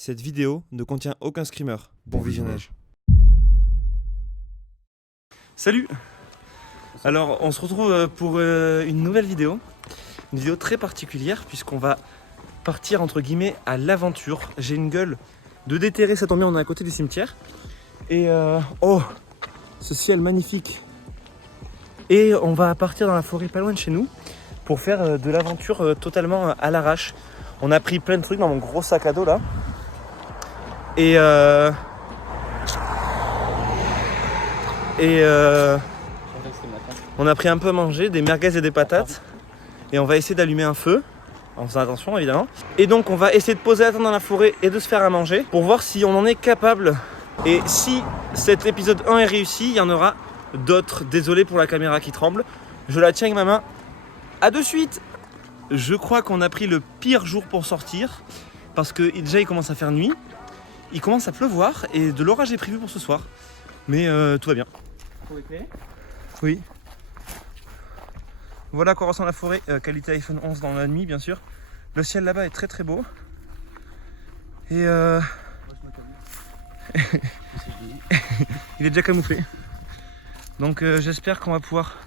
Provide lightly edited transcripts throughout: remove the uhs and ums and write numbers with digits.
Cette vidéo ne contient aucun screamer. Bon visionnage. Salut! Alors on se retrouve pour une nouvelle vidéo. Une vidéo très particulière puisqu'on va partir entre guillemets à l'aventure. J'ai une gueule de déterré, ça tombe bien, on est à côté du cimetière. Et oh, ce ciel magnifique. Et on va partir dans la forêt pas loin de chez nous pour faire de l'aventure totalement à l'arrache. On a pris plein de trucs dans mon gros sac à dos là. Et on a pris un peu à manger, des merguez et des patates. Et on va essayer d'allumer un feu, en faisant attention évidemment. Et donc on va essayer de poser la tente dans la forêt et de se faire à manger pour voir si on en est capable. Et si cet épisode 1 est réussi, il y en aura d'autres. Désolé pour la caméra qui tremble. Je la tiens avec ma main. À de suite. Je crois qu'on a pris le pire jour pour sortir. Parce que déjà il commence à faire nuit. Il commence à pleuvoir et de l'orage est prévu pour ce soir. Mais tout va bien. Oui. Voilà à quoi ressemble la forêt, qualité iPhone 11 dans la nuit bien sûr. Le ciel là-bas est très très beau. Et il est déjà camouflé. Donc j'espère qu'on va pouvoir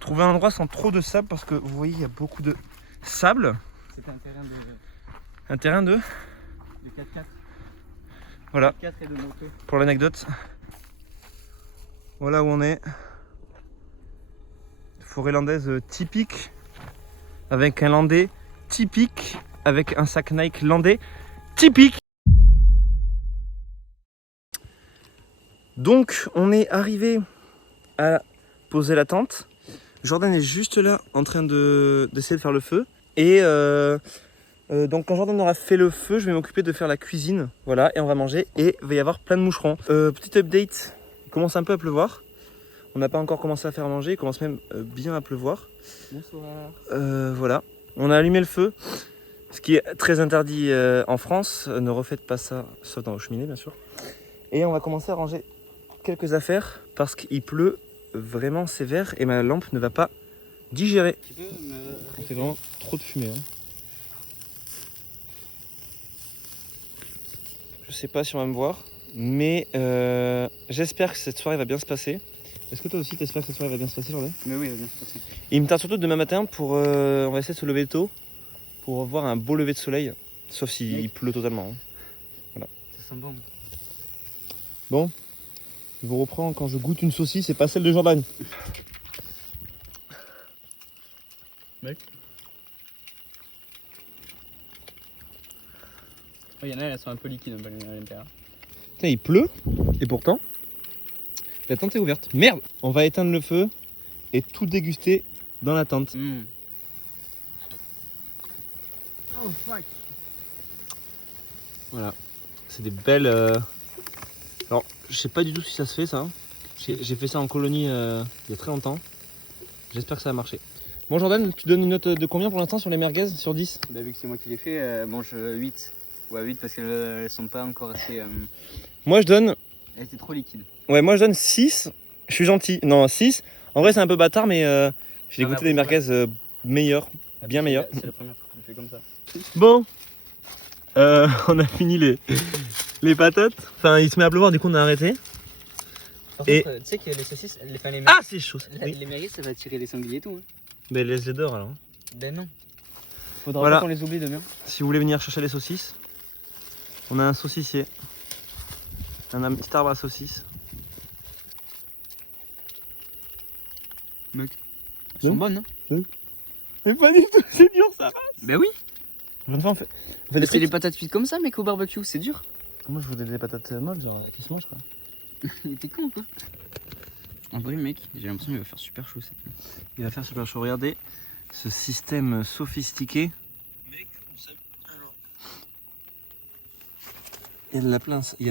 trouver un endroit sans trop de sable parce que vous voyez il y a beaucoup de sable. C'était un terrain de... Un terrain de 4x4. Voilà. 4 et de moto. Pour l'anecdote. Voilà où on est. Forêt landaise typique. Avec un landais typique. Avec un sac Nike landais typique. Donc on est arrivé à poser la tente. Jordan est juste là en train d'essayer de faire le feu. Et donc quand Jordan aura fait le feu, je vais m'occuper de faire la cuisine. Voilà, et on va manger et il va y avoir plein de moucherons. Petit update, il commence un peu à pleuvoir. On n'a pas encore commencé à faire manger, il commence même bien à pleuvoir. Bonsoir. Voilà, on a allumé le feu. Ce qui est très interdit en France, ne refaites pas ça, sauf dans vos cheminées bien sûr. Et on va commencer à ranger quelques affaires parce qu'il pleut vraiment sévère et ma lampe ne va pas digérer. Tu peux me... On fait vraiment trop de fumée. Hein. Je sais pas si on va me voir, mais j'espère que cette soirée va bien se passer. Est-ce que toi aussi t'espères que cette soirée va bien se passer, Jordan? Mais oui, bien sûr. Il me tarde surtout demain matin pour... on va essayer de se lever tôt pour voir un beau lever de soleil, sauf s'il pleut totalement. Hein. Voilà. Ça sent bon. Bon, je vous reprends quand je goûte une saucisse et pas celle de Jordan. Mec. Il y en a, elles sont un peu liquides à l'intérieur. Putain, il pleut et pourtant la tente est ouverte. Merde! On va éteindre le feu et tout déguster dans la tente. Oh fuck! Voilà, c'est des belles... Alors, je sais pas du tout si ça se fait ça. J'ai fait ça en colonie il y a très longtemps. J'espère que ça va marcher. Bon Jordan, tu donnes une note de combien pour l'instant sur les merguez sur 10? Bah, vu que c'est moi qui l'ai fait, bon, je 8. Ouais, 8 parce qu'elles sont pas encore assez... Moi je donne... Elles étaient trop liquides. Ouais, moi je donne 6. Je suis gentil. Non, 6. En vrai c'est un peu bâtard mais j'ai Non, goûté mais des merguez meilleures. Bien meilleures. C'est la première fois que je fais comme ça. Bon, on a fini les patates. Enfin, il se met à pleuvoir, du coup on a arrêté. Par Et- contre, tu sais que les saucisses, les Ah, c'est chaud. Oui. les merguez, ça va attirer les sangliers et tout. Hein. Mais laisse-les dehors alors. Ben non. Faudra Voilà. pas qu'on les oublie demain. Si vous voulez venir chercher les saucisses, on a un saucissier. On a un petit arbre à saucisses. Mec. Elles sont bonnes, hein? Mais pas du tout, c'est dur ça. Ben oui. Une fois on fait C'est des les frites. patates cuites comme ça, mec, au barbecue, c'est dur. Moi je voulais des patates molles, genre qui se mangent quoi. T'es con ou quoi? En vrai, mec, j'ai l'impression qu'il va faire super chaud cette nuit. Il va faire super chaud. Regardez ce système sophistiqué. Mec, alors... Il y a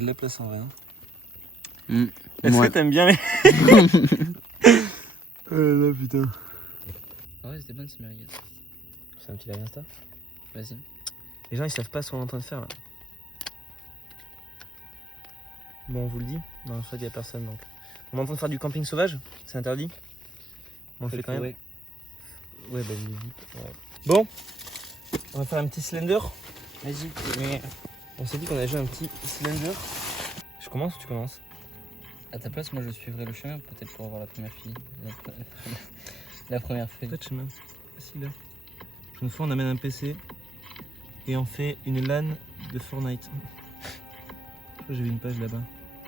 de la place en vrai. Hein. Est-ce que t'aimes bien les... Oh là là, putain. Ah ouais, c'était bonne ces merguez. C'est un petit live Insta. Vas-y. Les gens ils savent pas ce qu'on est en train de faire là. Bon, on vous le dit, dans la fête il y a personne donc. On est en train de faire du camping sauvage, c'est interdit. On le fait quand même. Ouais, bah ouais. Bon, on va faire un petit slender. Vas-y. On s'est dit qu'on allait jouer un petit Slender. Je commence ou tu commences? À ta place, moi je suivrai le chemin peut-être pour avoir la première fille. La première fille. Pas de chemin. Facile là. Une fois on amène un PC et on fait une LAN de Fortnite. Je crois que j'ai vu une page là-bas.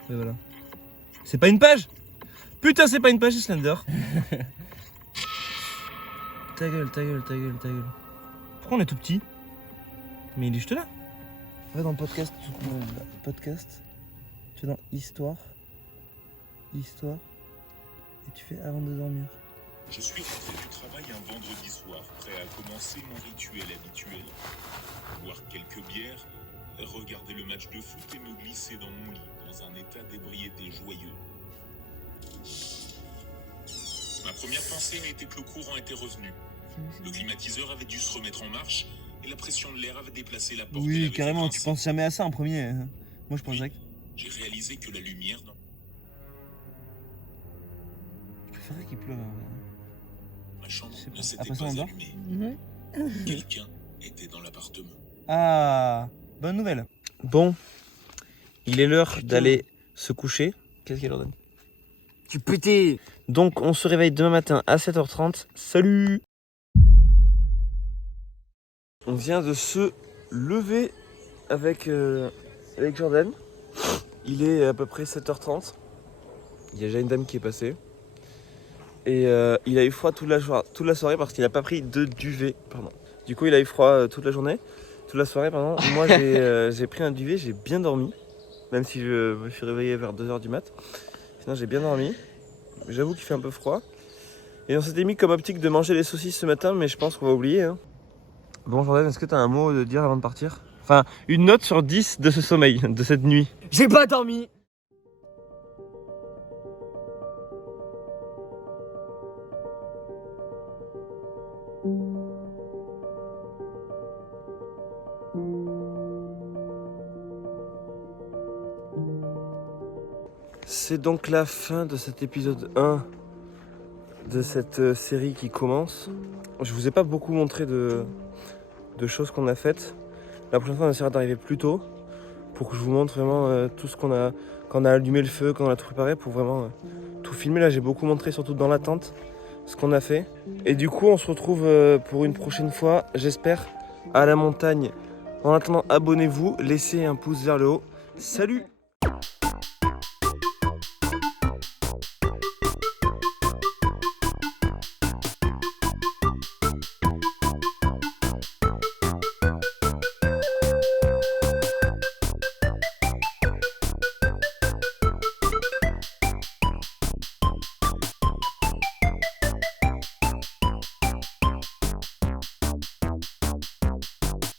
Et voilà. C'est pas une page! Putain, c'est pas une page, c'est Slender. Ta gueule, ta gueule, ta gueule, ta gueule. Pourquoi on est tout petit? Mais il est juste là. Va dans le podcast, podcast. Tu es dans Histoire. Histoire. Et tu fais avant de dormir. Je suis rentré du travail un vendredi soir, prêt à commencer mon rituel habituel. Boire quelques bières, regarder le match de foot et me glisser dans mon lit, dans un état d'ébriété joyeux. Ma première pensée a été que le courant était revenu. Le climatiseur avait dû se remettre en marche et la pression de l'air avait déplacé la porte. Oui, carrément, tu penses jamais à ça en premier. Moi je pense direct. J'ai réalisé que la lumière dans Je préférerais qu'il pleuve. ma chambre Je sais pas. ne s'était Après ça, pas on dort allumée. Quelqu'un était dans l'appartement. Ah, bonne nouvelle. Bon, il est l'heure d'aller se coucher. Qu'est-ce qu'il leur donne? Tu pétais. Donc on se réveille demain matin à 7h30. Salut! On vient de se lever avec Jordan. Il est à peu près 7h30. Il y a déjà une dame qui est passée. Et il a eu froid toute la soirée parce qu'il n'a pas pris de duvet. Pardon. Du coup il a eu froid toute la journée. Toute la soirée, pardon. Moi j'ai pris un duvet, j'ai bien dormi. Même si je me suis réveillé vers 2h du mat. Sinon j'ai bien dormi. J'avoue qu'il fait un peu froid. Et on s'était mis comme optique de manger les saucisses ce matin, mais je pense qu'on va oublier. Hein. Bon Jordan, est-ce que tu as un mot de dire avant de partir? Enfin, une note sur 10 de ce sommeil, de cette nuit. J'ai pas dormi. C'est donc la fin de cet épisode 1 de cette série qui commence. Je vous ai pas beaucoup montré de choses qu'on a faites. La prochaine fois on essaiera d'arriver plus tôt pour que je vous montre vraiment tout ce qu'on a, quand on a allumé le feu, quand on a tout préparé, pour vraiment tout filmer. Là j'ai beaucoup montré, surtout dans l'attente, ce qu'on a fait. Et du coup on se retrouve pour une prochaine fois, j'espère, à la montagne. En attendant, abonnez-vous, laissez un pouce vers le haut. Salut!